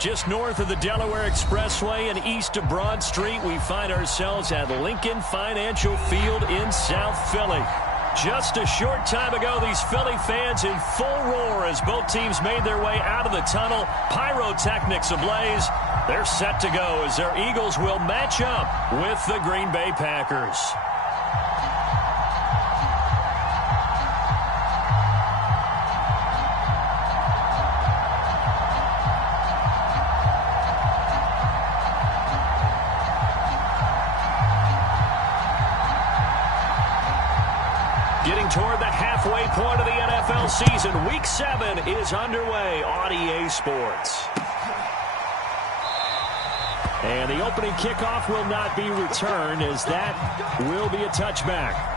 Just north of the Delaware Expressway and east of Broad Street, we find ourselves at Lincoln Financial Field in South Philly. Just a short time ago, these Philly fans in full roar as both teams made their way out of the tunnel. Pyrotechnics ablaze. They're set to go as their Eagles will match up with the Green Bay Packers. Getting toward the halfway point of the NFL season, Week 7 is underway on EA Sports. And the opening kickoff will not be returned, as that will be a touchback.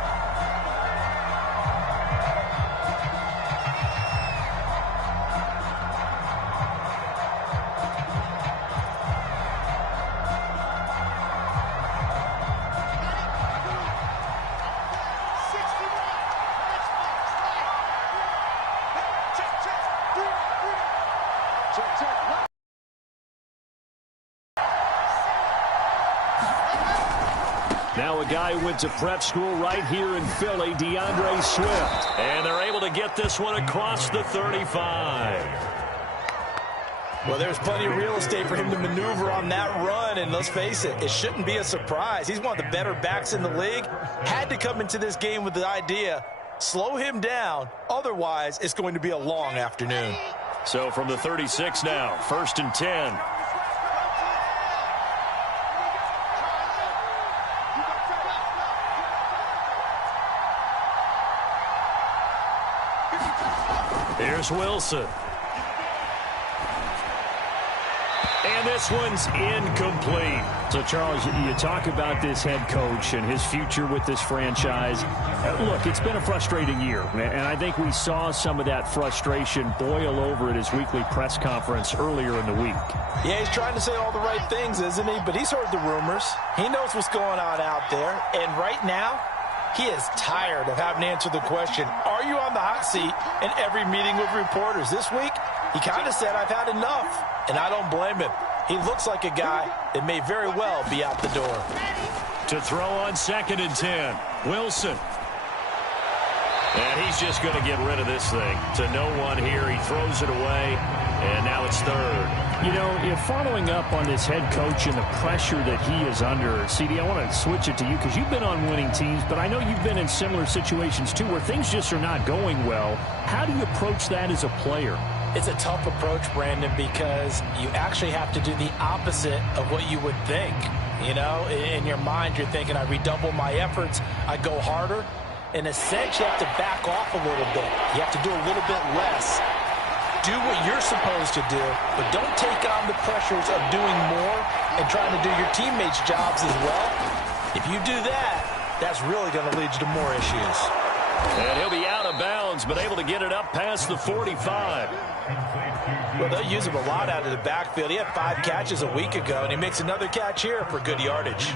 Now a guy who went to prep school right here in Philly, DeAndre Swift. And they're able to get this one across the 35. Well, there's plenty of real estate for him to maneuver on that run, and let's face it, it shouldn't be a surprise. He's one of the better backs in the league. Had to come into this game with the idea, slow him down, otherwise it's going to be a long afternoon. So from the 36 now, 1st and 10. Here's Wilson. And this one's incomplete. So, Charles, you talk about this head coach and his future with this franchise. Look, it's been a frustrating year, and I think we saw some of that frustration boil over at his weekly press conference earlier in the week. Yeah, he's trying to say all the right things, isn't he? But he's heard the rumors. He knows what's going on out there. And right now, he is tired of having to answer the question, are you on the hot seat, in every meeting with reporters. This week, he kind of said, I've had enough, and I don't blame him. He looks like a guy that may very well be out the door. To throw on 2nd and 10, Wilson. And he's just going to get rid of this thing. To no one here, he throws it away, and now it's 3rd. You know, if following up on this head coach and the pressure that he is under, CD, I want to switch it to you because you've been on winning teams, but I know you've been in similar situations too where things just are not going well. How do you approach that as a player? It's a tough approach, Brandon, because you actually have to do the opposite of what you would think. You know, in your mind, you're thinking, I redouble my efforts, I go harder. In a sense, you have to back off a little bit. You have to do a little bit less. Do what you're supposed to do, but don't take on the pressures of doing more and trying to do your teammates' jobs as well. If you do that, that's really going to lead you to more issues. And he'll be out of bounds, but able to get it up past the 45. Well, they'll use him a lot out of the backfield. He had 5 catches a week ago, and he makes another catch here for good yardage.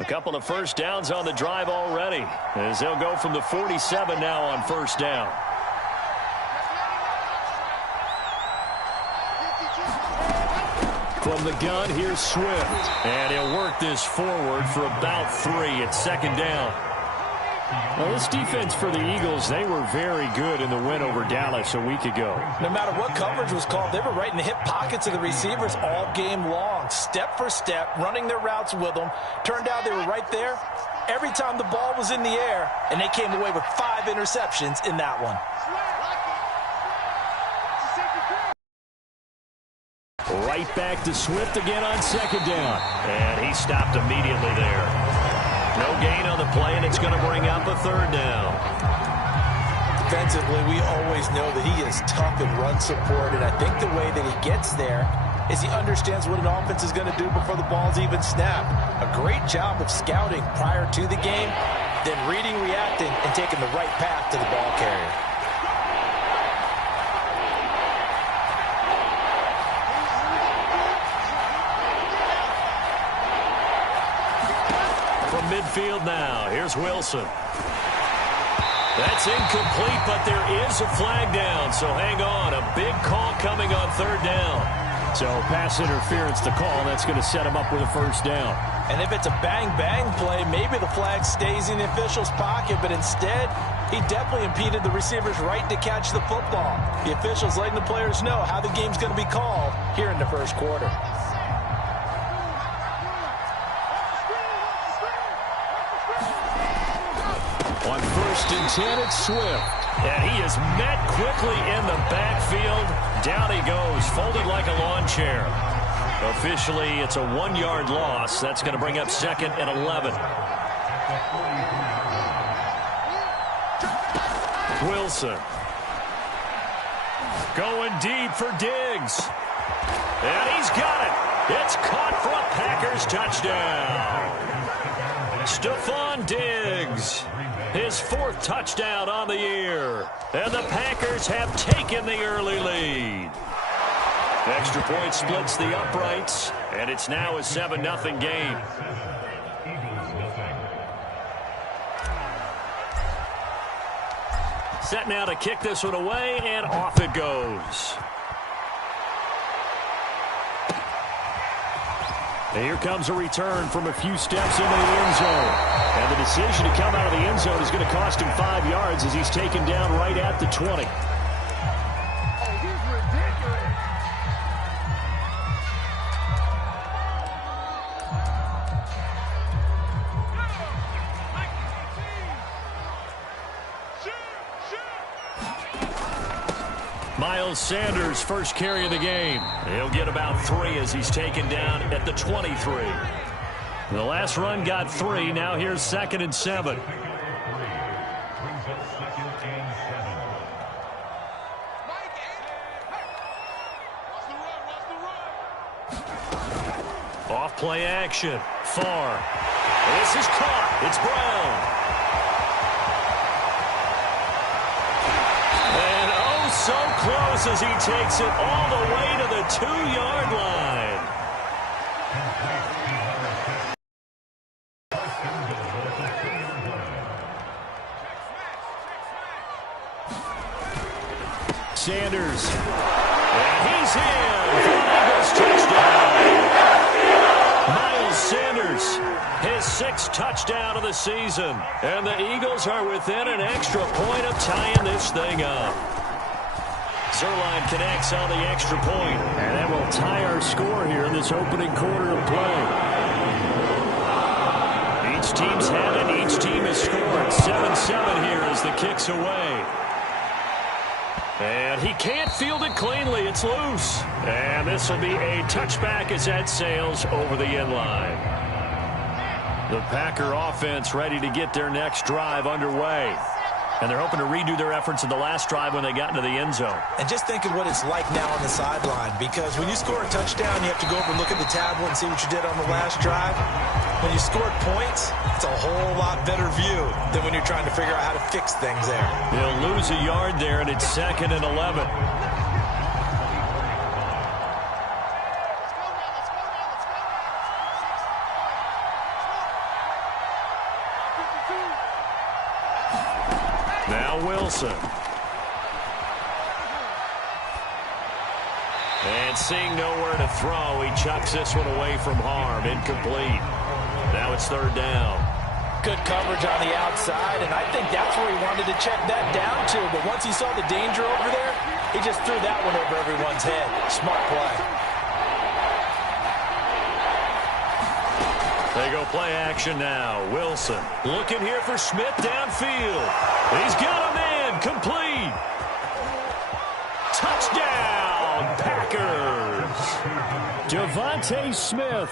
A couple of first downs on the drive already, as they'll go from the 47 now on 1st down. From the gun, here's Swift. And he'll work this forward for about 3 at 2nd down. Well, this defense for the Eagles, they were very good in the win over Dallas a week ago. No matter what coverage was called, they were right in the hip pockets of the receivers all game long, step for step, running their routes with them. Turned out they were right there every time the ball was in the air, and they came away with 5 interceptions in that one. Right back to Swift again on 2nd down. And he stopped immediately there. No gain on the play, and it's going to bring up a 3rd down. Defensively, we always know that he is tough in run support, and I think the way that he gets there is he understands what an offense is going to do before the ball's even snapped. A great job of scouting prior to the game, then reading, reacting, and taking the right path to the ball carrier. field now. Here's Wilson. That's incomplete, but there is a flag down, so hang on. A big call coming on third down. So pass interference to call. That's going to set him up with a first down. And if it's a bang-bang play, maybe the flag stays in the official's pocket, but instead, he definitely impeded the receiver's right to catch the football. The official's letting the players know how the game's going to be called here in the first quarter. On 1st and 10, it's Swift. And he is met quickly in the backfield. Down he goes, folded like a lawn chair. Officially, it's a 1-yard loss. That's going to bring up 2nd and 11. Wilson. Going deep for Diggs. And he's got it. It's caught for a Packers touchdown. Stephon Diggs. His 4th touchdown on the year. And the Packers have taken the early lead. Extra point splits the uprights, and it's now a 7-0 game. Set now to kick this one away, and off it goes. And here comes a return from a few steps into the end zone. And the decision to come out of the end zone is going to cost him 5 yards as he's taken down right at the 20. Miles Sanders, first carry of the game. He'll get about 3 as he's taken down at the 23. The last run got 3. Now here's 2nd and 7. Off play action. Far. This is caught. It's Brown. So close as he takes it all the way to the 2-yard line. Sanders. And he's in for an Eagles touchdown. Miles Sanders, his 6th touchdown of the season. And the Eagles are within an extra point of tying this thing up. Zuerlein connects on the extra point. And that will tie our score here in this opening quarter of play. Each team's had it. Each team has scored. 7-7 here as the kick's away. And he can't field it cleanly. It's loose. And this will be a touchback as that sails over the end line. The Packer offense ready to get their next drive underway. And they're hoping to redo their efforts in the last drive when they got into the end zone. And just think of what it's like now on the sideline, because when you score a touchdown, you have to go over and look at the tablet and see what you did on the last drive. When you scored points, it's a whole lot better view than when you're trying to figure out how to fix things there. They'll lose a yard there, and it's 2nd and 11. Now Wilson. And seeing nowhere to throw, he chucks this one away from harm. Incomplete. Now it's 3rd down. Good coverage on the outside, and I think that's where he wanted to check that down to. But once he saw the danger over there, he just threw that one over everyone's head. Smart play. They go play action now. Wilson looking here for Smith downfield. He's got a man. Complete. Touchdown, Packers. Devontae Smith.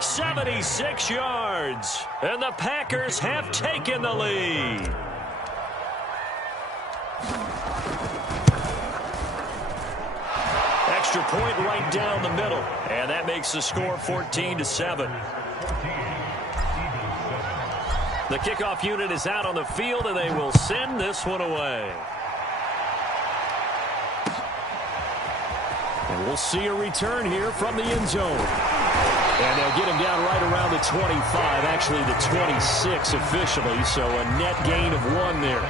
76 yards. And the Packers have taken the lead. Extra point right down the middle. And that makes the score 14-7. The kickoff unit is out on the field, and they will send this one away. And we'll see a return here from the end zone. And they'll get him down right around the 25, actually the 26 officially, so a net gain of 1 there.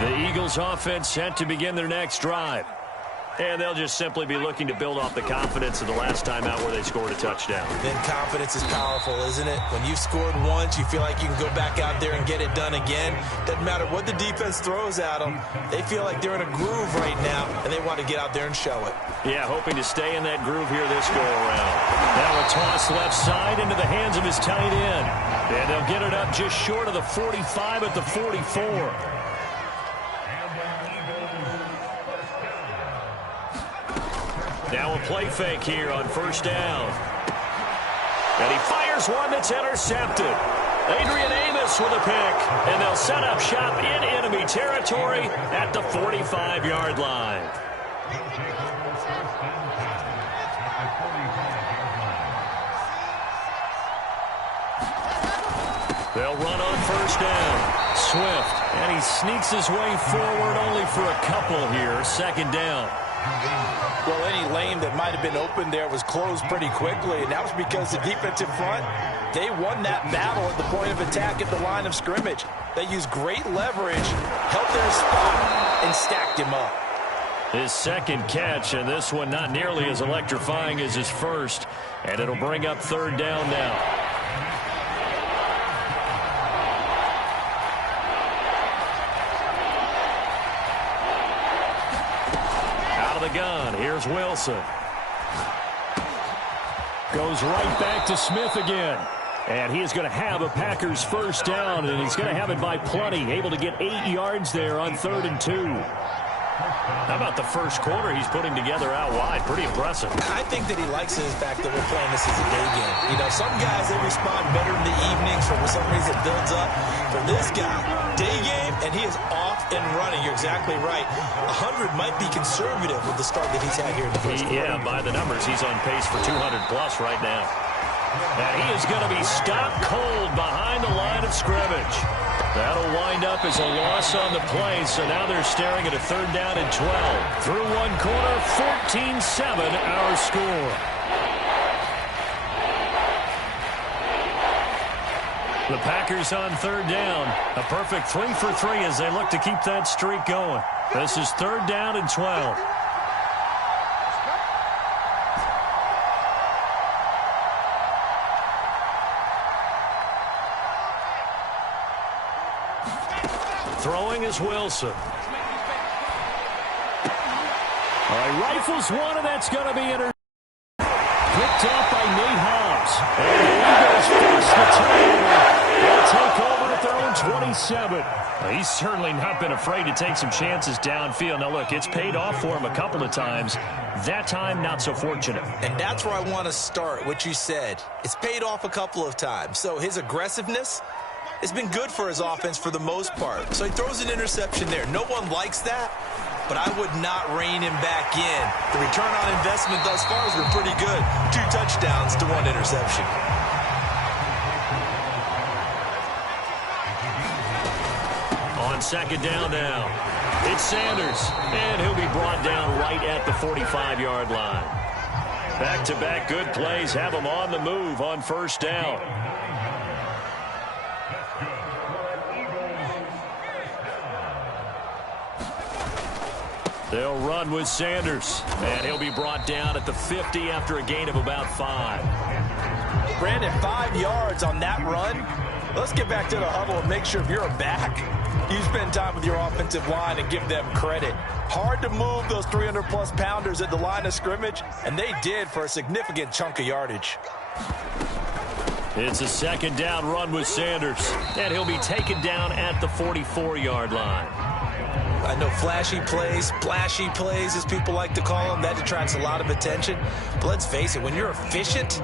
The Eagles offense set to begin their next drive. And they'll just simply be looking to build off the confidence of the last time out where they scored a touchdown. Then confidence is powerful, isn't it? When you've scored once, you feel like you can go back out there and get it done again. Doesn't matter what the defense throws at them. They feel like they're in a groove right now, and they want to get out there and show it. Yeah, hoping to stay in that groove here this go-around. Now a toss left side into the hands of his tight end. And they'll get it up just short of the 45 at the 44. Now a play fake here on first down. And he fires one that's intercepted. Adrian Amos with a pick. And they'll set up shop in enemy territory at the 45-yard line. They'll run on first down. Swift. And he sneaks his way forward only for a couple here. Second down. Well, any lane that might have been open there was closed pretty quickly, and that was because the defensive front, they won that battle at the point of attack at the line of scrimmage. They used great leverage, held their spot, and stacked him up. His second catch, and this one not nearly as electrifying as his first, and it'll bring up third down now. Gun. Here's Wilson. Goes right back to Smith again. And he is going to have a Packers first down, and he's going to have it by plenty. Able to get 8 yards there on 3rd and 2. How about the first quarter he's putting together out wide? Pretty impressive. I think that he likes the fact that we're playing this as a day game. You know, some guys, they respond better in the evenings for some reason it builds up. For this guy, day game, and he is off and running. You're exactly right. 100 might be conservative with the start that he's had here in the first quarter. Yeah, by the numbers, he's on pace for 200-plus right now. And he is going to be stopped cold behind the line of scrimmage. That'll wind up as a loss on the play, so now they're staring at a 3rd down and 12. Through one quarter, 14-7 our score. The Packers on 3rd down. A perfect 3 for 3 as they look to keep that streak going. This is 3rd down and 12. Throwing is Wilson. All right, rifles one, and that's going to be intercepted. Picked up by Nate Hobbs. And the Eagles force the turnover. They'll take over at their own 27. He's certainly not been afraid to take some chances downfield. Now, look, it's paid off for him a couple of times. That time, not so fortunate. And that's where I want to start, what you said. It's paid off a couple of times. So his aggressiveness, it's been good for his offense for the most part. So he throws an interception there. No one likes that, but I would not rein him back in. The return on investment thus far has been pretty good. 2 touchdowns to 1 interception. On 2nd down now, it's Sanders, and he'll be brought down right at the 45-yard line. Back-to-back good plays have him on the move on 1st down. They'll run with Sanders, and he'll be brought down at the 50 after a gain of about 5. Brandon, 5 yards on that run. Let's get back to the huddle and make sure if you're a back, you spend time with your offensive line and give them credit. Hard to move those 300-plus pounders at the line of scrimmage, and they did for a significant chunk of yardage. It's a 2nd down run with Sanders, and he'll be taken down at the 44-yard line. I know flashy plays, splashy plays, as people like to call them, that attracts a lot of attention. But let's face it, when you're efficient,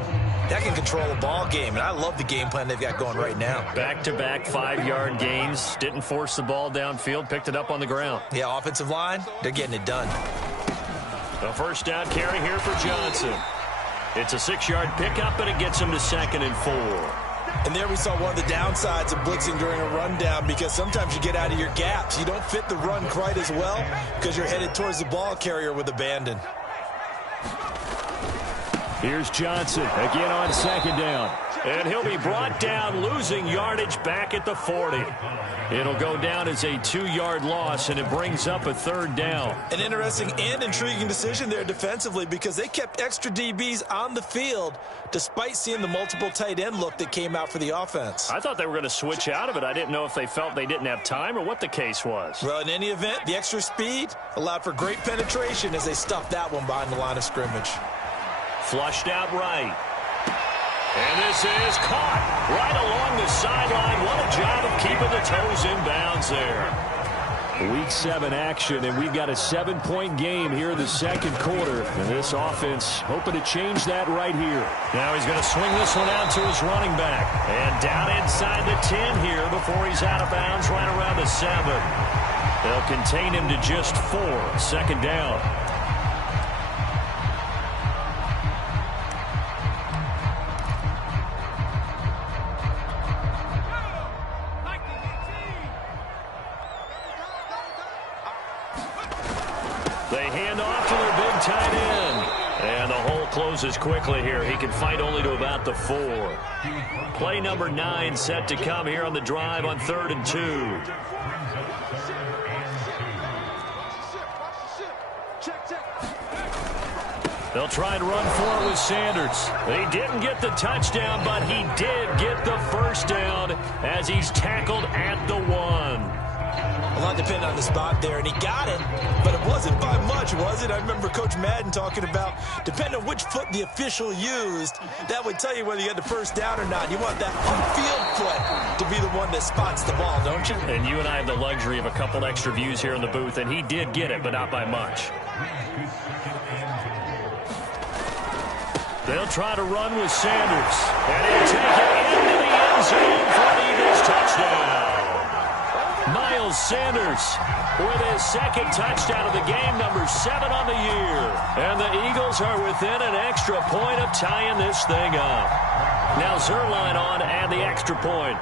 that can control a ball game. And I love the game plan they've got going right now. Back-to-back 5-yard gains. Didn't force the ball downfield. Picked it up on the ground. Yeah, offensive line, they're getting it done. A 1st down carry here for Johnson. It's a 6-yard pickup, and it gets him to 2nd and 4. And there we saw one of the downsides of blitzing during a rundown, because sometimes you get out of your gaps. You don't fit the run quite as well because you're headed towards the ball carrier with abandon. Here's Johnson again on 2nd down. And he'll be brought down, losing yardage back at the 40. It'll go down as a 2-yard loss, and it brings up a 3rd down. An interesting and intriguing decision there defensively, because they kept extra DBs on the field despite seeing the multiple tight end look that came out for the offense. I thought they were going to switch out of it. I didn't know if they felt they didn't have time or what the case was. Well, in any event, the extra speed allowed for great penetration as they stuffed that one behind the line of scrimmage. Flushed out right. And this is caught right along the sideline. What a job of keeping the toes in bounds there. Week 7 action, and we've got a 7-point game here in the 2nd quarter. And this offense hoping to change that right here. Now he's going to swing this one out to his running back. And down inside the 10 here before he's out of bounds right around the 7. They'll contain him to just 4. 2nd down. They hand off to their big tight end. And the hole closes quickly here. He can fight only to about the 4. Play number 9 set to come here on the drive on 3rd and 2. They'll try and run for it with Sanders. He didn't get the touchdown, but he did get the 1st down as he's tackled at the 1. A lot depended on the spot there, and he got it, but it wasn't by much, was it? I remember Coach Madden talking about, depending on which foot the official used, that would tell you whether you had the 1st down or not. You want that on-field foot to be the one that spots the ball, don't you? And you and I have the luxury of a couple extra views here in the booth, and he did get it, but not by much. They'll try to run with Sanders, and he'll take it into the end zone for an Eagles touchdown. Miles Sanders with his 2nd touchdown of the game, number 7 on the year. And the Eagles are within an extra point of tying this thing up. Now Zuerlein on and the extra point.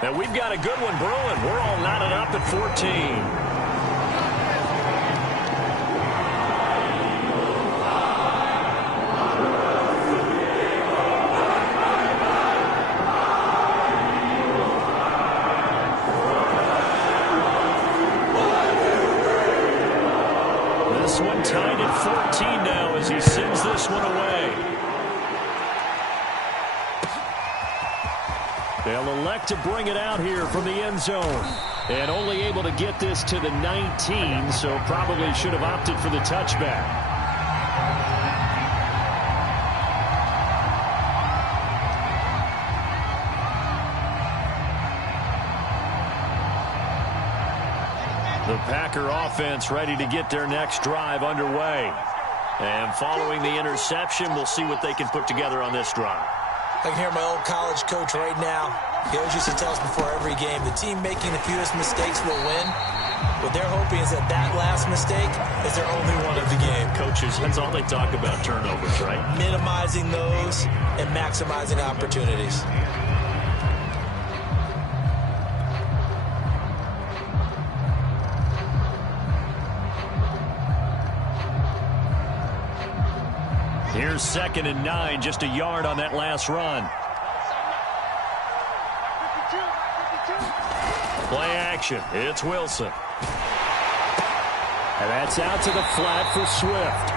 And we've got a good one brewing. We're all knotted up at 14. This one tied at 14 now as he sends this one away. They'll elect to bring it out here from the end zone. And only able to get this to the 19, so probably should have opted for the touchback. The Packer offense ready to get their next drive underway. And following the interception, we'll see what they can put together on this drive. I can hear my old college coach right now. He always used to tell us before every game, the team making the fewest mistakes will win. What they're hoping is that that last mistake is their only one of the game. Coaches, that's all they talk about, turnovers, right? Minimizing those and maximizing opportunities. Here's 2nd and 9, just a yard on that last run. Play action. It's Wilson. And that's out to the flat for Swift.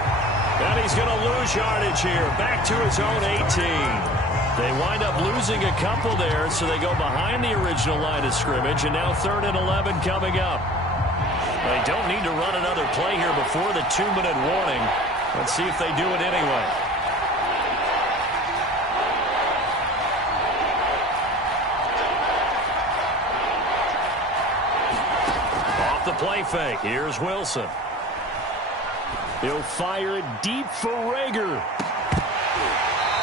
And he's going to lose yardage here. Back to his own 18. They wind up losing a couple there, so they go behind the original line of scrimmage, and now 3rd and 11 coming up. They don't need to run another play here before the 2-minute warning. Let's see if they do it anyway. Off the play fake. Here's Wilson. He'll fire it deep for Reagor.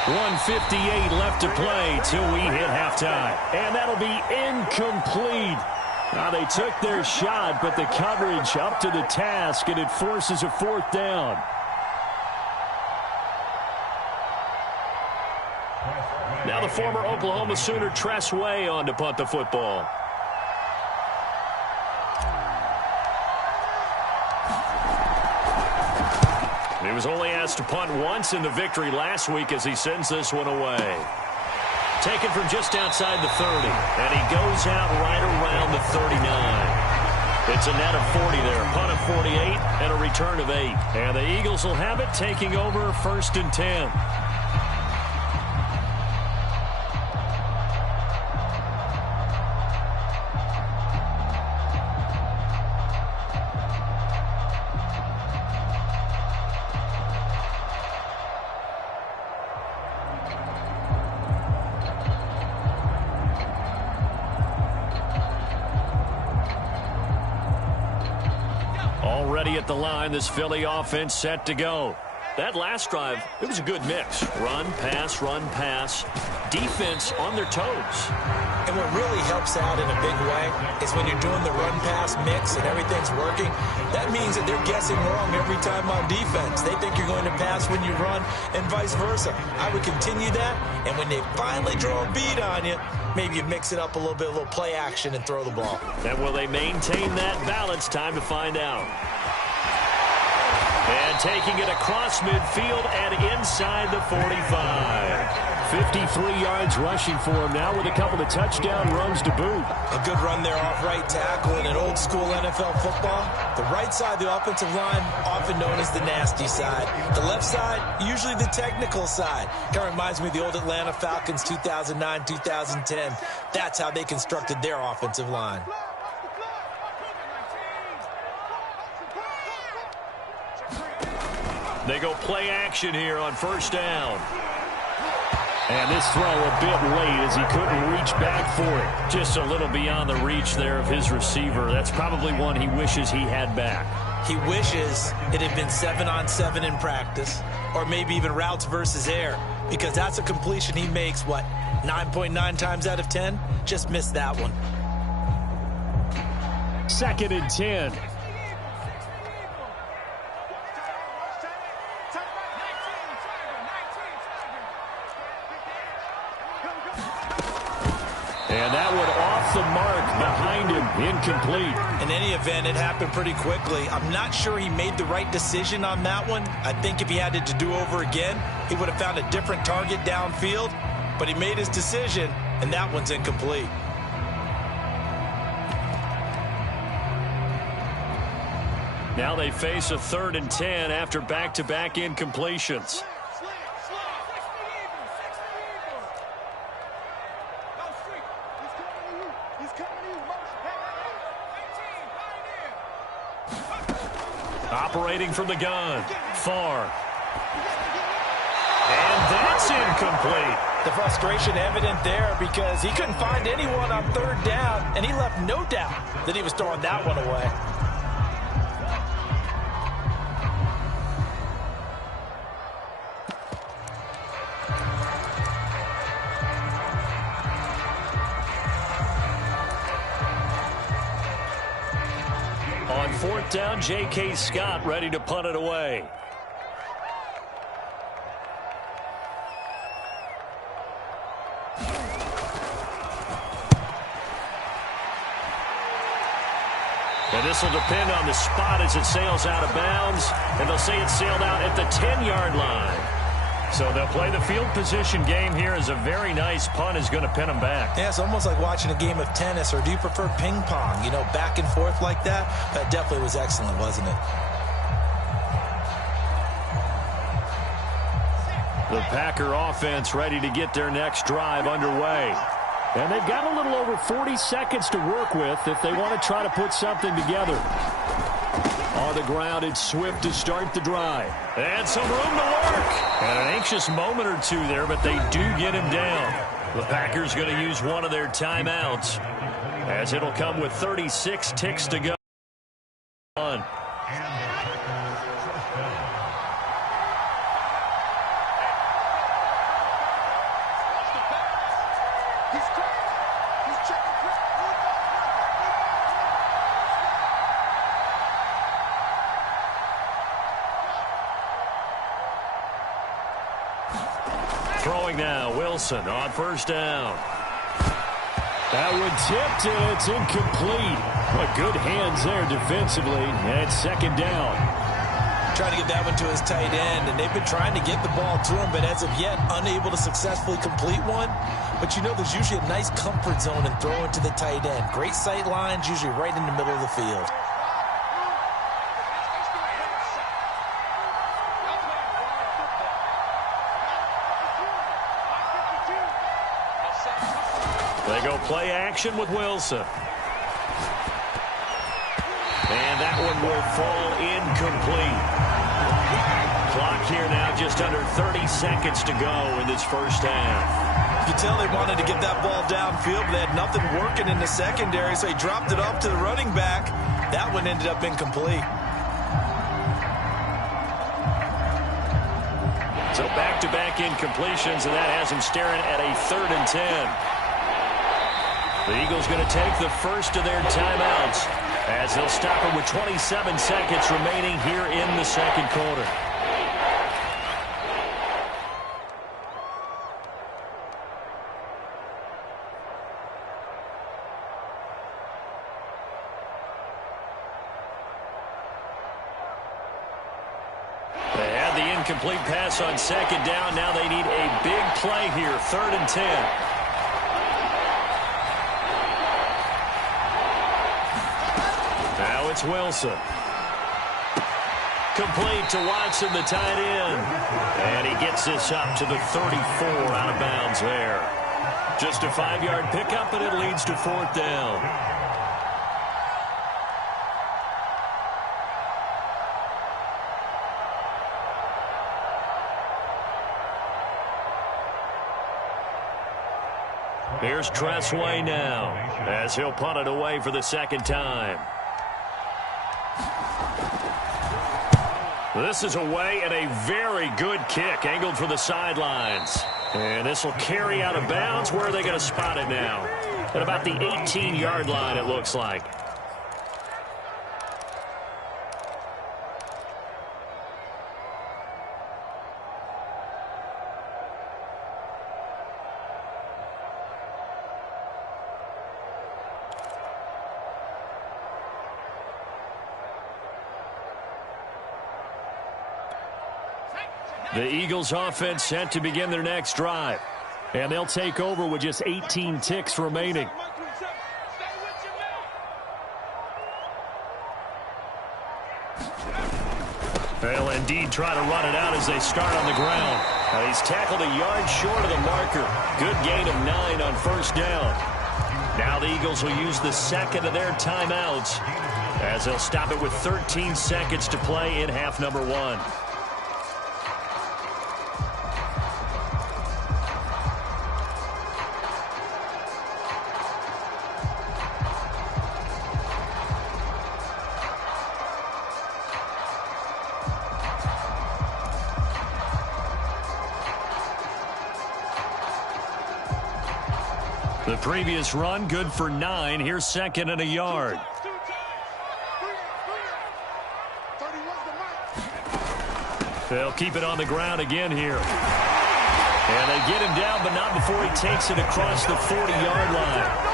1:58 left to play till we hit halftime. And that'll be incomplete. Now they took their shot, but the coverage up to the task, and it forces a fourth down. Now the former Oklahoma Sooner Tress Way on to punt the football. He was only asked to punt once in the victory last week as he sends this one away. Taken from just outside the 30, and he goes out right around the 39. It's a net of 40 there, punt of 48, and a return of 8. And the Eagles will have it, taking over 1st and 10. Already at the line, this Philly offense set to go. That last drive, it was a good mix. Run, pass, defense on their toes. And what really helps out in a big way is when you're doing the run-pass mix and everything's working, that means that they're guessing wrong every time on defense. They think you're going to pass when you run and vice versa. I would continue that, and when they finally draw a beat on you, maybe you mix it up a little bit, a little play action, and throw the ball. And will they maintain that balance? Time to find out. And taking it across midfield and inside the 45. 53 yards rushing for him now with a couple of touchdown runs to boot. A good run there off right tackle in an old-school NFL football. The right side of the offensive line, often known as the nasty side. The left side, usually the technical side. Kind of reminds me of the old Atlanta Falcons 2009, 2010. That's how they constructed their offensive line. They go play action here on 1st down. And this throw a bit late as he couldn't reach back for it. Just a little beyond the reach there of his receiver. That's probably one he wishes he had back. He wishes it had been 7-on-7 in practice, or maybe even routes versus air, because that's a completion he makes, 9.9 times out of 10? Just missed that one. 2nd and 10. And that one off the mark behind him, incomplete. In any event, it happened pretty quickly. I'm not sure he made the right decision on that one. I think if he had it to do over again, he would have found a different target downfield. But he made his decision, and that one's incomplete. Now they face a 3rd and 10 after back-to-back incompletions. Operating from the gun, far. And that's incomplete. The frustration evident there because he couldn't find anyone on 3rd down, and he left no doubt that he was throwing that one away. On 4th down, J.K. Scott ready to punt it away. And this will depend on the spot as it sails out of bounds. And they'll say it sailed out at the 10-yard line. So they'll play the field position game here as a very nice punt is going to pin them back. Yeah, it's almost like watching a game of tennis, or do you prefer ping pong? You know, back and forth like that? That definitely was excellent, wasn't it? The Packer offense ready to get their next drive underway. And they've got a little over 40 seconds to work with if they want to try to put something together. On the ground, it's Swift to start the drive. And some room to work. And an anxious moment or two there, but they do get him down. The Packers going to use one of their timeouts, as it'll come with 36 ticks to go. Wilson on first down. That one tipped, and it's incomplete. But good hands there defensively, and it's second down. Trying to get that one to his tight end, and they've been trying to get the ball to him, but as of yet, unable to successfully complete one. But you know there's usually a nice comfort zone in throwing to the tight end. Great sight lines, usually right in the middle of the field. They go play action with Wilson. And that one will fall incomplete. Clock here now, just under 30 seconds to go in this first half. You can tell they wanted to get that ball downfield, but they had nothing working in the secondary, so he dropped it off to the running back. That one ended up incomplete. So back-to-back incompletions, and that has him staring at a 3rd and 10. The Eagles going to take the first of their timeouts as they'll stop it with 27 seconds remaining here in the second quarter. They had the incomplete pass on second down. Now they need a big play here, 3rd and 10. Now it's Wilson. Complete to Watson, the tight end. And he gets this up to the 34 out of bounds there. Just a 5-yard pickup, and it leads to 4th down. Here's Tressway now as he'll punt it away for the second time. This is away and a very good kick angled for the sidelines. And this will carry out of bounds. Where are they going to spot it now? At about the 18-yard line, it looks like. The Eagles offense set to begin their next drive. And they'll take over with just 18 ticks remaining. They'll indeed try to run it out as they start on the ground. Now he's tackled a yard short of the marker. Good gain of 9 on first down. Now the Eagles will use the second of their timeouts as they'll stop it with 13 seconds to play in half number 1. The previous run, good for 9. Here's second and a yard. They'll keep it on the ground again here. And they get him down, but not before he takes it across the 40-yard line.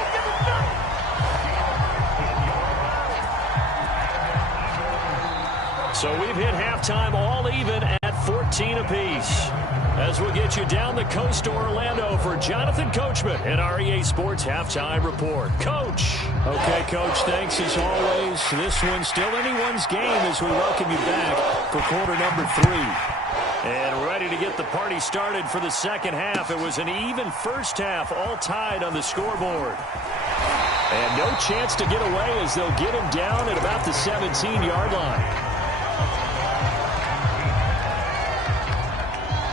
So we've hit halftime all even at 14 apiece. As we'll get you down the coast to Orlando for Jonathan Coachman at our EA Sports Halftime Report. Coach. Okay, Coach, thanks as always. This one's still anyone's game as we welcome you back for quarter number 3. And ready to get the party started for the second half. It was an even first half, all tied on the scoreboard. And no chance to get away as they'll get him down at about the 17-yard line.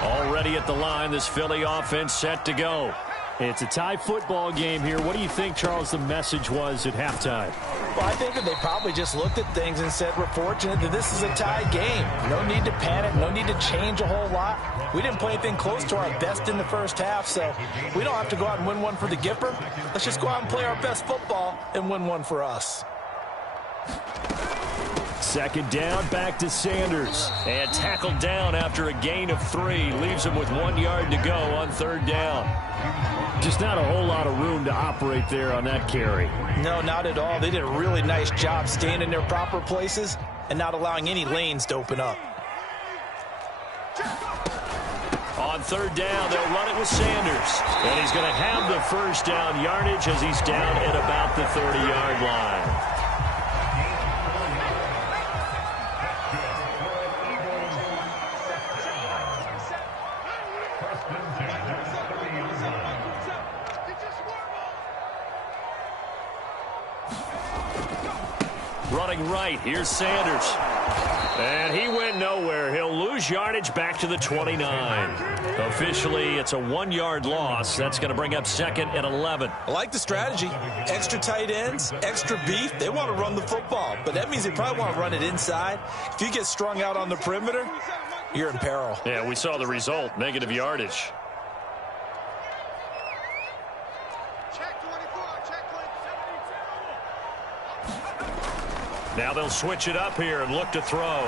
Already at the line, this Philly offense set to go. It's a tie football game here. What do you think, Charles, the message was at halftime? Well, I think that they probably just looked at things and said, we're fortunate that this is a tie game. No need to panic. No need to change a whole lot. We didn't play anything close to our best in the first half, so we don't have to go out and win one for the Gipper. Let's just go out and play our best football and win one for us. Second down, back to Sanders. And tackled down after a gain of 3. Leaves him with 1 yard to go on third down. Just not a whole lot of room to operate there on that carry. No, not at all. They did a really nice job staying in their proper places and not allowing any lanes to open up. On third down, they'll run it with Sanders. And he's going to have the first down yardage as he's down at about the 30-yard line. Running right, here's Sanders. And he went nowhere. He'll lose yardage back to the 29. Officially, it's a 1-yard loss. That's going to bring up second and 11. I like the strategy. Extra tight ends, extra beef. They want to run the football, but that means they probably want to run it inside. If you get strung out on the perimeter, you're in peril. Yeah, we saw the result, negative yardage. Now they'll switch it up here and look to throw.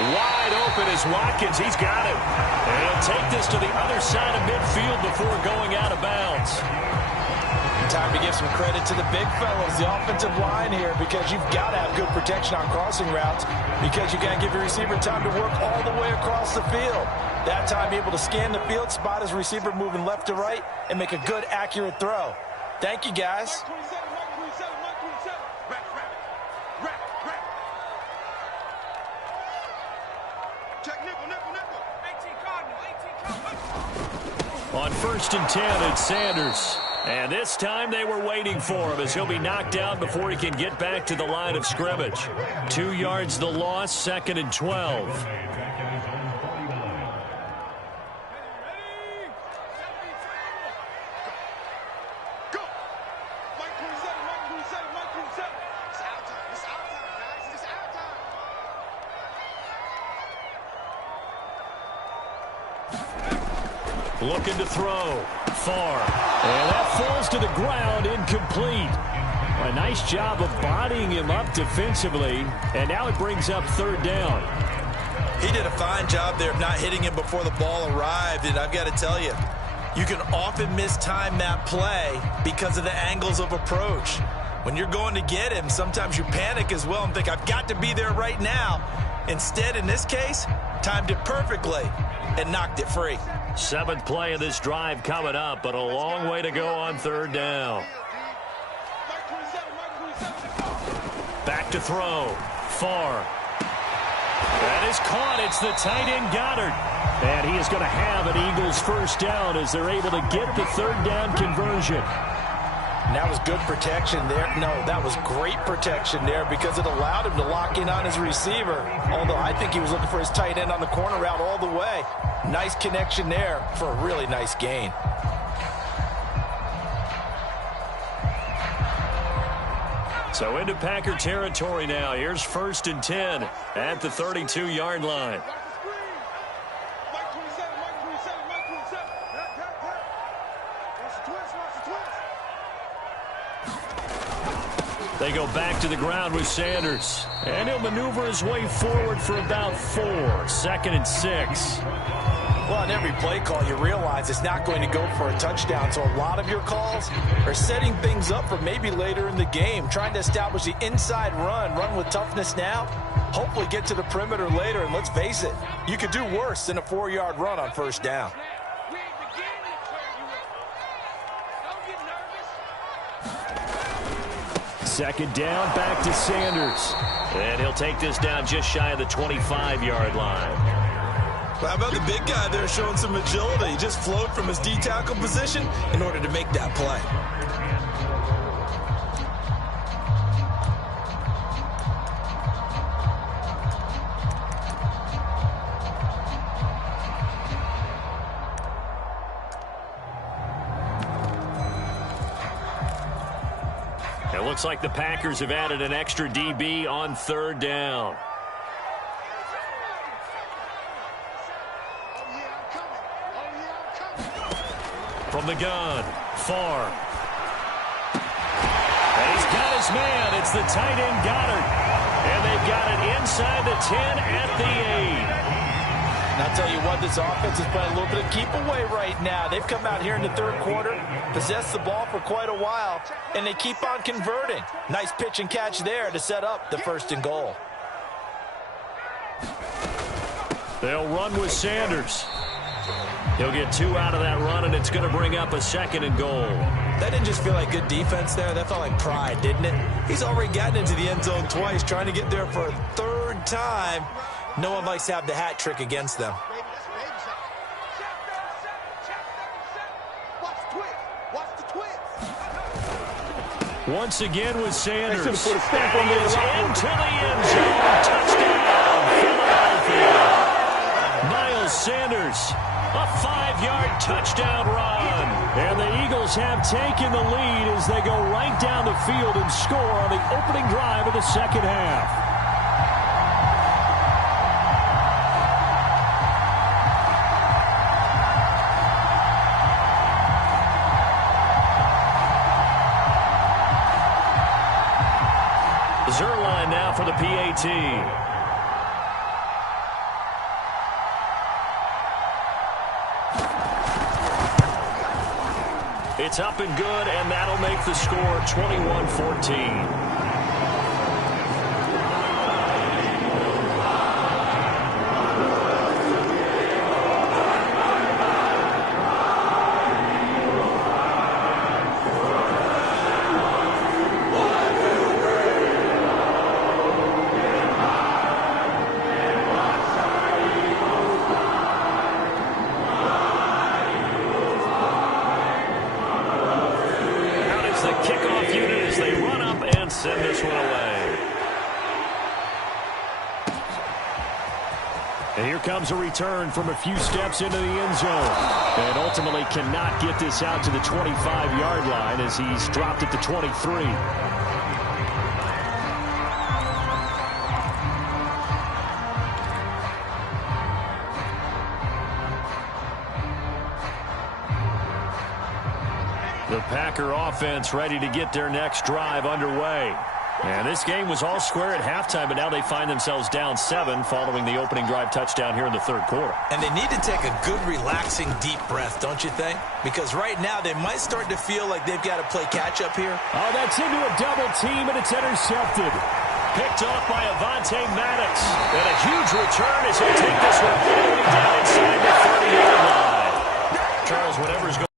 Wide open is Watkins. He's got it. And he'll take this to the other side of midfield before going out of bounds. Time to give some credit to the big fellows, the offensive line here, because you've got to have good protection on crossing routes because you got to give your receiver time to work all the way across the field. That time able to scan the field, spot his receiver moving left to right, and make a good, accurate throw. Thank you, guys. On first and 10, it's Sanders. And this time they were waiting for him as he'll be knocked down before he can get back to the line of scrimmage. 2 yards the loss, second and 12. Looking to throw. Far. And that falls to the ground, incomplete. A nice job of bodying him up defensively. And now it brings up third down. He did a fine job there of not hitting him before the ball arrived. And I've got to tell you, you can often mistime that play because of the angles of approach. When you're going to get him, sometimes you panic as well and think, I've got to be there right now. Instead, in this case, timed it perfectly and knocked it free. 7th play of this drive coming up, but a long way to go on third down. Back to throw. Far. That is caught. It's the tight end Goddard. And he is going to have an Eagles first down as they're able to get the third down conversion. And that was good protection there. No, that was great protection there because it allowed him to lock in on his receiver. Although I think he was looking for his tight end on the corner route all the way. Nice connection there for a really nice gain. So into Packer territory now. Here's first and 10 at the 32-yard line. They go back to the ground with Sanders. And he'll maneuver his way forward for about 4. Second and 6. Well, in every play call, you realize it's not going to go for a touchdown. So a lot of your calls are setting things up for maybe later in the game, trying to establish the inside run with toughness now, hopefully get to the perimeter later. And let's face it, you could do worse than a 4-yard run on first down. Second down, back to Sanders. And he'll take this down just shy of the 25-yard line. How about the big guy there showing some agility? He just flowed from his D-tackle position in order to make that play. It looks like the Packers have added an extra DB on third down. From the gun, Far. And he's got his man. It's the tight end Goddard. And they've got it inside the 10 at the 8. And I'll tell you what, this offense is playing a little bit of keep away right now. They've come out here in the third quarter, possessed the ball for quite a while, and they keep on converting. Nice pitch and catch there to set up the 1st and goal. They'll run with Sanders. He'll get 2 out of that run, and it's going to bring up a 2nd and goal. That didn't just feel like good defense there. That felt like pride, didn't it? He's already gotten into the end zone twice, trying to get there for a 3rd time. No one likes to have the hat trick against them. Once again with Sanders. And he is into the end zone. Touchdown, Philadelphia. Miles Sanders, a 5-yard touchdown run. And the Eagles have taken the lead as they go right down the field and score on the opening drive of the 2nd half. Zuerlein now for the PAT. It's up and good, and that'll make the score 21-14. Send this one away. And here comes a return from a few steps into the end zone. And ultimately cannot get this out to the 25-yard line as he's dropped at the 23. The Packer offense ready to get their next drive underway. And this game was all square at halftime, but now they find themselves down 7 following the opening drive touchdown here in the 3rd quarter. And they need to take a good, relaxing, deep breath, don't you think? Because right now they might start to feel like they've got to play catch-up here. Oh, that's into a double team, and it's intercepted. Picked off by Avonte Maddox. And a huge return as he'll take this one all the way down inside the 30-yard line. Charles, whatever's going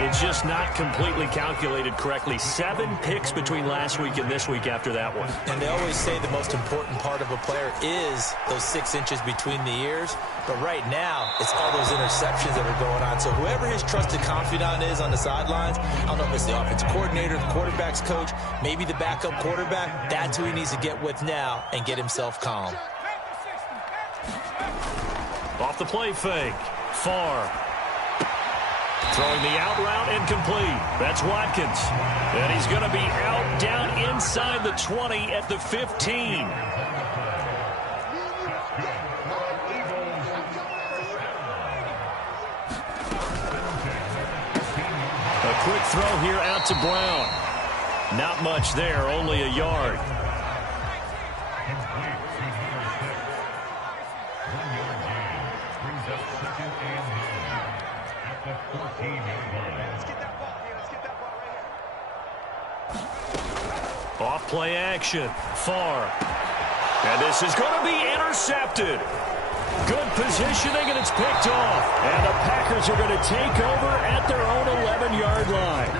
it's just not completely calculated correctly. 7 picks between last week and this week after that one. And they always say the most important part of a player is those 6 inches between the ears. But right now, it's all those interceptions that are going on. So whoever his trusted confidant is on the sidelines, I don't know if it's the offensive coordinator, the quarterback's coach, maybe the backup quarterback, that's who he needs to get with now and get himself calm. Off the play fake. Farr. Throwing the out route incomplete. That's Watkins. And he's going to be out down inside the 20 at the 15. A quick throw here out to Brown. Not much there, only a yard. Off play action. Farr. And this is going to be intercepted. Good positioning, and it's picked off. And the Packers are going to take over at their own 11-yard line.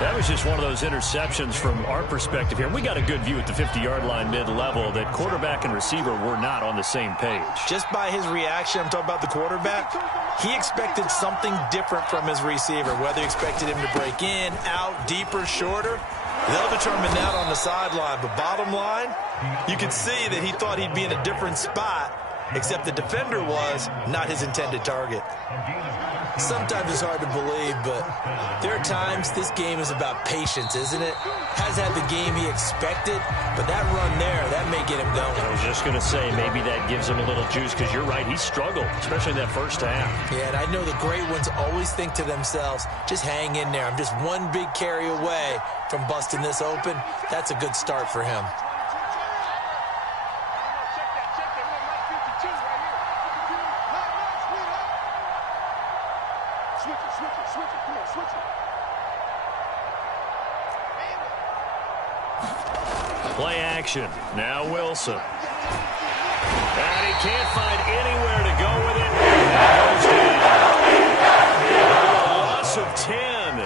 That was just one of those interceptions from our perspective here. We got a good view at the 50-yard line mid-level that quarterback and receiver were not on the same page. Just by his reaction, I'm talking about the quarterback, he expected something different from his receiver, whether he expected him to break in, out, deeper, shorter. They'll determine that on the sideline. But bottom line, you can see that he thought he'd be in a different spot except the defender was not his intended target. Sometimes it's hard to believe, but there are times this game is about patience, isn't it? Has had the game he expected, but that run there, that may get him going. I was just going to say, maybe that gives him a little juice, because you're right, he struggled, especially in that first half. Yeah, and I know the great ones always think to themselves, just hang in there. I'm just one big carry away from busting this open. That's a good start for him. Play action. Now Wilson. And he can't find anywhere to go with it. That goes down. A loss of 10.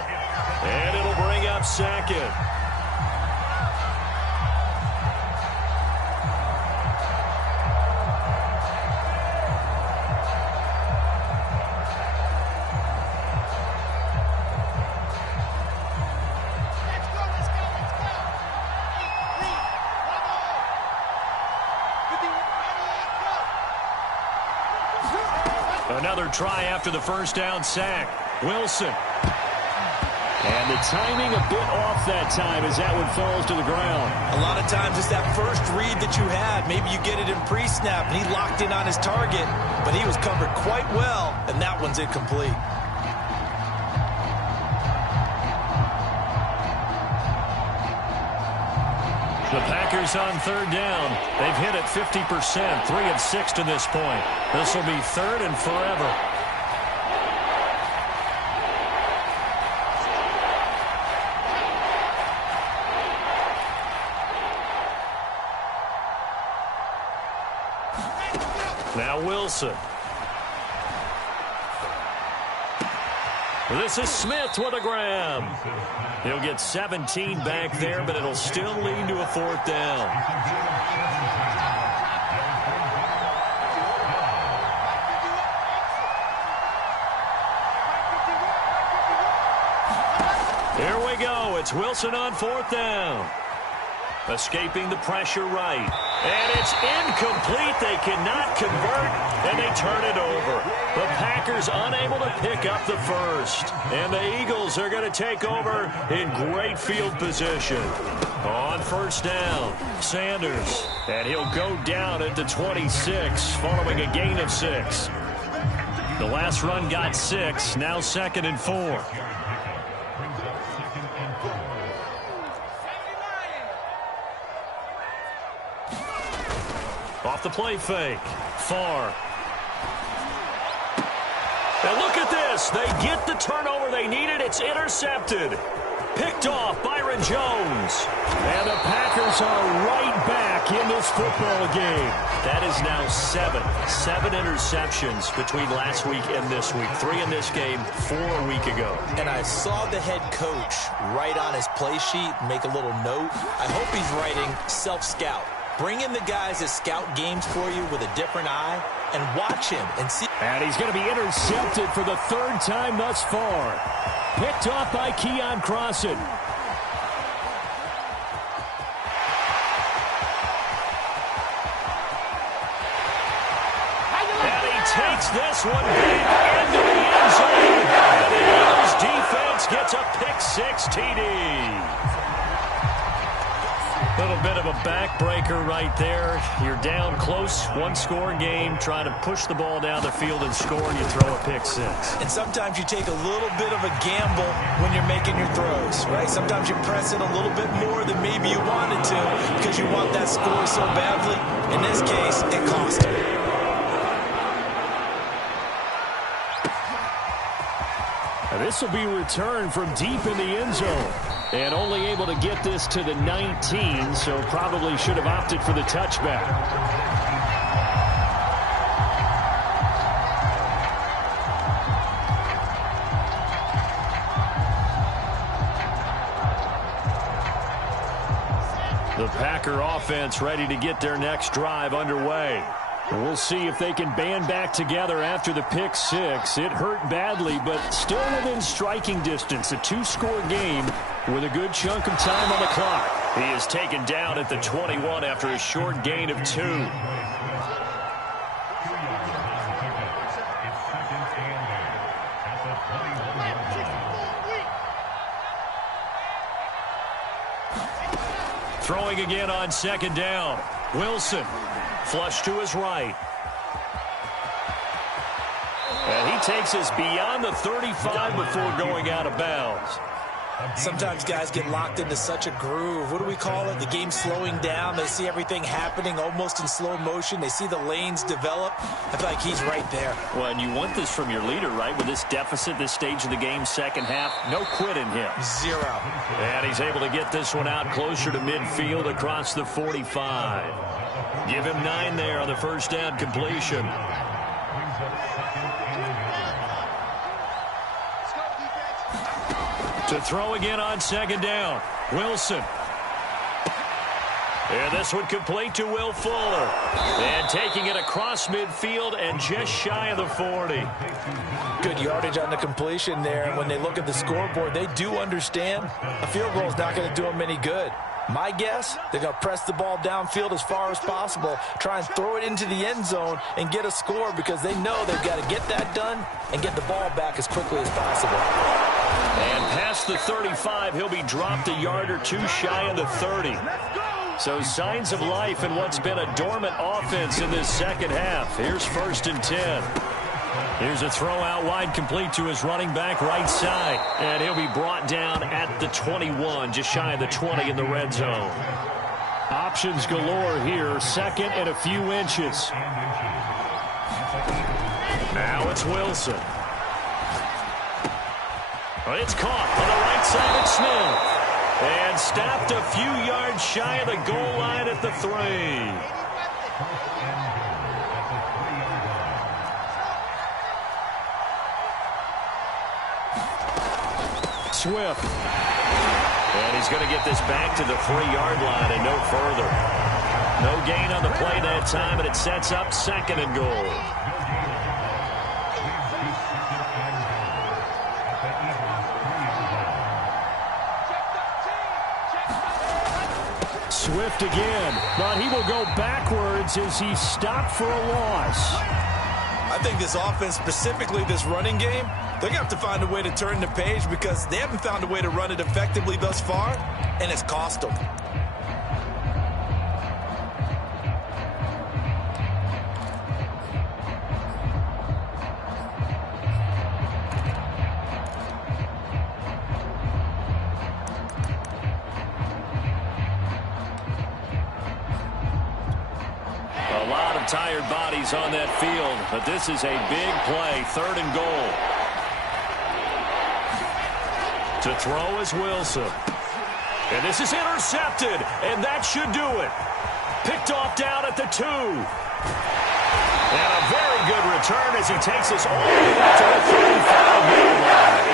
And it'll bring up second. Another try after the first down sack. Wilson. And the timing a bit off that time as that one falls to the ground. A lot of times it's that first read that you had. Maybe you get it in pre-snap, and he locked in on his target, but he was covered quite well, and that one's incomplete. The Packers on third down. They've hit it 50%, 3 of 6 to this point. This will be third and forever. Now Wilson. This is Smith with a grab. He'll get 17 back there, but it'll still lead to a fourth down. Here we go. It's Wilson on fourth down. Escaping the pressure right. And it's incomplete. They cannot convert, and they turn it over. The Packers unable to pick up the first. And the Eagles are going to take over in great field position. On first down, Sanders. And he'll go down at the 26 following a gain of 6. The last run got 6. Now 2nd and 4. Off the play fake. Farr. And look at this. They get the turnover they needed. It's intercepted. Picked off Byron Jones. And the Packers are right back in this football game. That is now 7 interceptions between last week and this week. 3 in this game, 4 a week ago. And I saw the head coach write on his play sheet, make a little note. I hope he's writing self-scout. Bring in the guys that scout games for you with a different eye and watch him and see. And he's going to be intercepted for the 3rd time thus far. Picked off by Keon Crossan. And he takes this one back into the end zone. And the Eagles defense gets a pick-6 TD. Little bit of a backbreaker right there. You're down close, 1-score game, trying to push the ball down the field and score, and you throw a pick-6. And sometimes you take a little bit of a gamble when you're making your throws, right? Sometimes you press it a little bit more than maybe you wanted to because you want that score so badly. In this case, it cost him. This will be returned from deep in the end zone. And only able to get this to the 19, so probably should have opted for the touchback. The Packer offense ready to get their next drive underway. We'll see if they can band back together after the pick-6. It hurt badly, but still within striking distance. A 2-score game with a good chunk of time on the clock. He is taken down at the 21 after a short gain of 2. Throwing again on second down. Wilson, flush to his right. And he takes us beyond the 35 before going out of bounds. Sometimes guys get locked into such a groove. What do we call it? The game's slowing down. They see everything happening almost in slow motion. They see the lanes develop. I feel like he's right there. Well, and you want this from your leader, right? With this deficit, this stage of the game, second half, no quit in him. Zero. And he's able to get this one out closer to midfield across the 45. Give him 9 there on the first down completion. To throw again on second down. Wilson. And this one complete to Will Fuller. And taking it across midfield and just shy of the 40. Good yardage on the completion there. And when they look at the scoreboard, they do understand a field goal is not going to do them any good. My guess, they're going to press the ball downfield as far as possible, try and throw it into the end zone and get a score because they know they've got to get that done and get the ball back as quickly as possible. And past the 35, he'll be dropped a yard or two shy of the 30. So signs of life in what's been a dormant offense in this second half. Here's 1st and 10. Here's a throw out wide complete to his running back right side. And he'll be brought down at the 21, just shy of the 20 in the red zone. Options galore here, second and a few inches. Now it's Wilson. It's caught on the right side of Smith. And stopped a few yards shy of the goal line at the 3. Swift. And he's going to get this back to the 3-yard line and no further. No gain on the play that time, and it sets up 2nd and goal. Swift again, but he will go backwards as he stopped for a loss. I think this offense, specifically this running game, they're going to have to find a way to turn the page because they haven't found a way to run it effectively thus far, and it's cost them. Tired bodies on that field, but this is a big play. 3rd and goal. To throw is Wilson. And this is intercepted, and that should do it. Picked off down at the 2. And a very good return as he takes us all the way to the 35-yard line.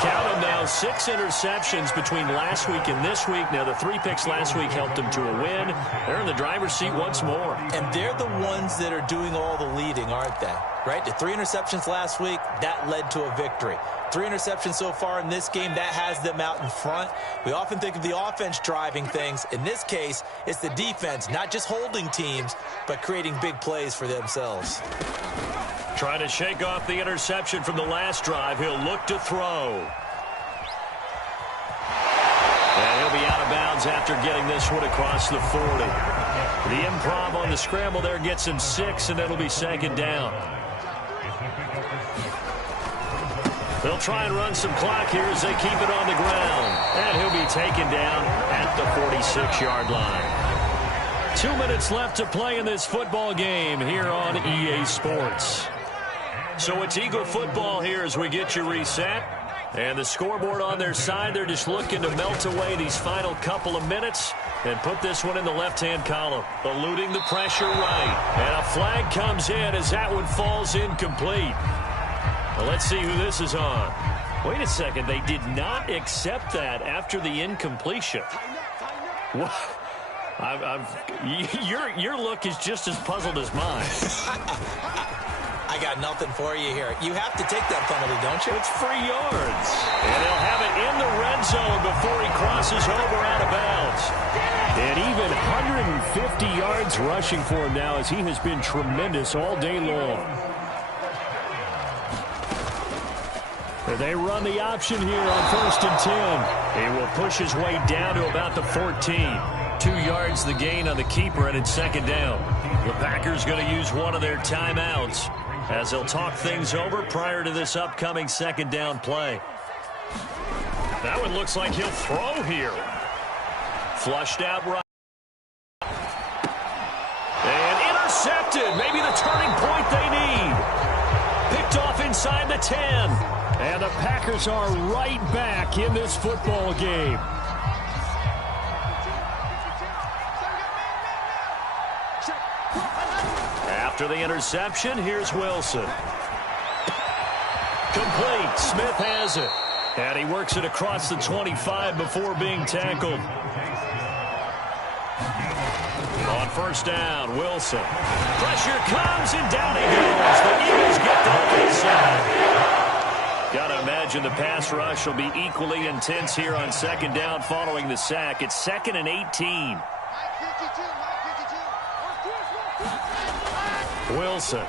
Count them now, 6 interceptions between last week and this week. Now, the 3 picks last week helped them to a win. They're in the driver's seat once more. And they're the ones that are doing all the leading, aren't they? Right? The 3 interceptions last week, that led to a victory. 3 interceptions so far in this game, that has them out in front. We often think of the offense driving things. In this case, it's the defense, not just holding teams, but creating big plays for themselves. Trying to shake off the interception from the last drive. He'll look to throw. And he'll be out of bounds after getting this one across the 40. The improv on the scramble there gets him 6, and it'll be 2nd down. They'll try and run some clock here as they keep it on the ground. And he'll be taken down at the 46-yard line. 2 minutes left to play in this football game here on EA Sports. So it's Eagle football here as we get you reset. And the scoreboard on their side, they're just looking to melt away these final couple of minutes and put this one in the left-hand column. Eluding the pressure right. And a flag comes in as that one falls incomplete. Well, let's see who this is on. Wait a second. They did not accept that after the incompletion. What? Your look is just as puzzled as mine. I got nothing for you here. You have to take that penalty, don't you? It's free yards. And they'll have it in the red zone before he crosses over out of bounds. And even 150 yards rushing for him now as he has been tremendous all day long. They run the option here on 1st and 10. He will push his way down to about the 14. 2 yards the gain on the keeper, and it's second down. The Packers going to use one of their timeouts as they'll talk things over prior to this upcoming second down play. That one looks like he'll throw here. Flushed out right. And intercepted. Maybe the turning point they need. Picked off inside the 10. And the Packers are right back in this football game. After the interception, here's Wilson. Complete. Smith has it. And he works it across the 25 before being tackled. On first down, Wilson. Pressure comes, and down he goes. The Eagles get the inside. Got to imagine the pass rush will be equally intense here on second down following the sack. It's 2nd and 18. Wilson.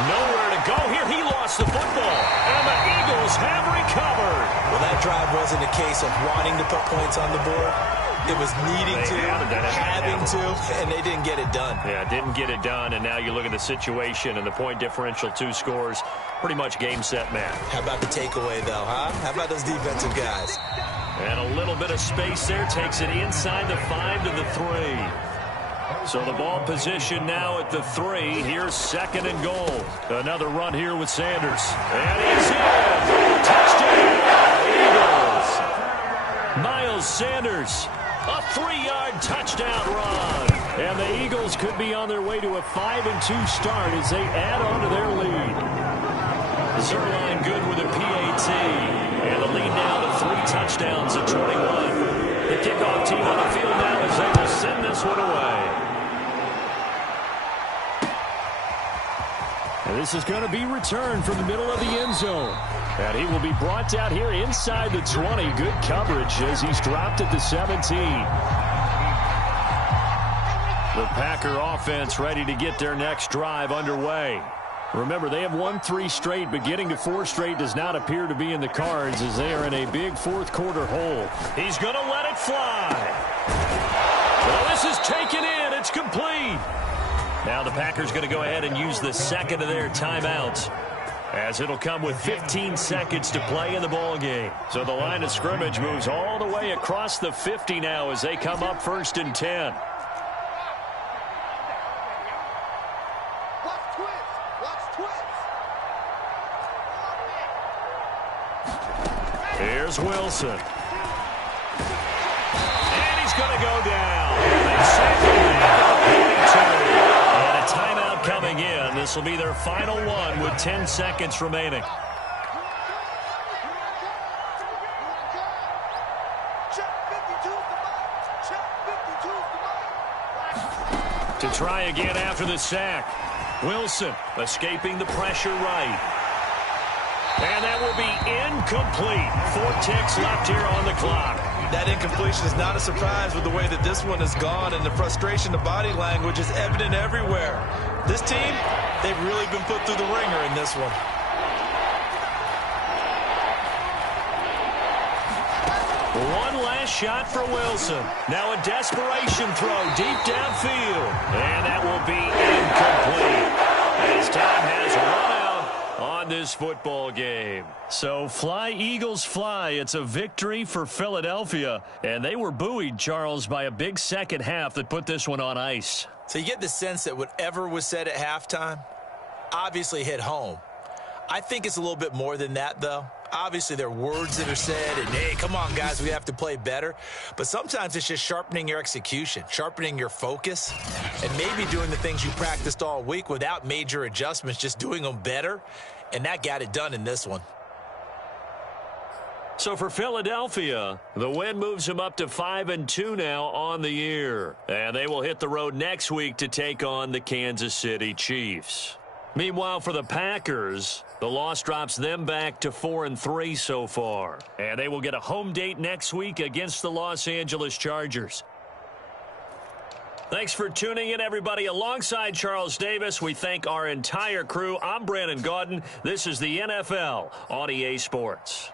Nowhere to go here. He lost the football. And the Eagles have recovered. Well, that drive wasn't a case of wanting to put points on the board. It was needing to, having to, and they didn't get it done. Yeah, didn't get it done, and now you look at the situation and the point differential, 2 scores, pretty much game, set, match. How about the takeaway, though, huh? How about those defensive guys? And a little bit of space there takes it inside the 5 to the 3. So the ball position now at the 3. Here's 2nd and goal. Another run here with Sanders. And he's in. Touchdown, Eagles. Miles Sanders, a 3-yard touchdown run. And the Eagles could be on their way to a 5-2 start as they add on to their lead. Zerline good with a PAT. And the lead now to 3 touchdowns at 21. The kickoff team on the field now as they will send this one away. And this is going to be returned from the middle of the end zone. And he will be brought out here inside the 20. Good coverage as he's dropped at the 17. The Packer offense ready to get their next drive underway. Remember, they have won 3 straight, but getting to 4 straight does not appear to be in the cards as they are in a big fourth-quarter hole. He's going to let it fly. Well, this is taken in. It's complete. Now the Packers going to go ahead and use the second of their timeouts, as it'll come with 15 seconds to play in the ball game. So the line of scrimmage moves all the way across the 50 now as they come up 1st and 10. Here's Wilson. And he's going to go down. They sack him back at the 42. And a timeout coming in. This will be their final one with 10 seconds remaining. To try again after the sack. Wilson escaping the pressure right. And that will be incomplete. 4 ticks left here on the clock. That incompletion is not a surprise with the way that this one has gone, and the frustration, the body language is evident everywhere. This team, they've really been put through the ringer in this one. One last shot for Wilson. Now a desperation throw deep downfield. And that will be incomplete. As time has run out on this football game. So fly, Eagles, fly. It's a victory for Philadelphia. And they were buoyed, Charles, by a big second half that put this one on ice. So you get the sense that whatever was said at halftime obviously hit home. I think it's a little bit more than that, though. Obviously, there are words that are said, and, hey, come on, guys, we have to play better. But sometimes it's just sharpening your execution, sharpening your focus, and maybe doing the things you practiced all week without major adjustments, just doing them better. And that got it done in this one. So for Philadelphia, the win moves them up to 5-2 now on the year. And they will hit the road next week to take on the Kansas City Chiefs. Meanwhile, for the Packers, the loss drops them back to 4-3 so far. And they will get a home date next week against the Los Angeles Chargers. Thanks for tuning in, everybody. Alongside Charles Davis, we thank our entire crew. I'm Brandon Gaudin. This is the NFL on EA Sports.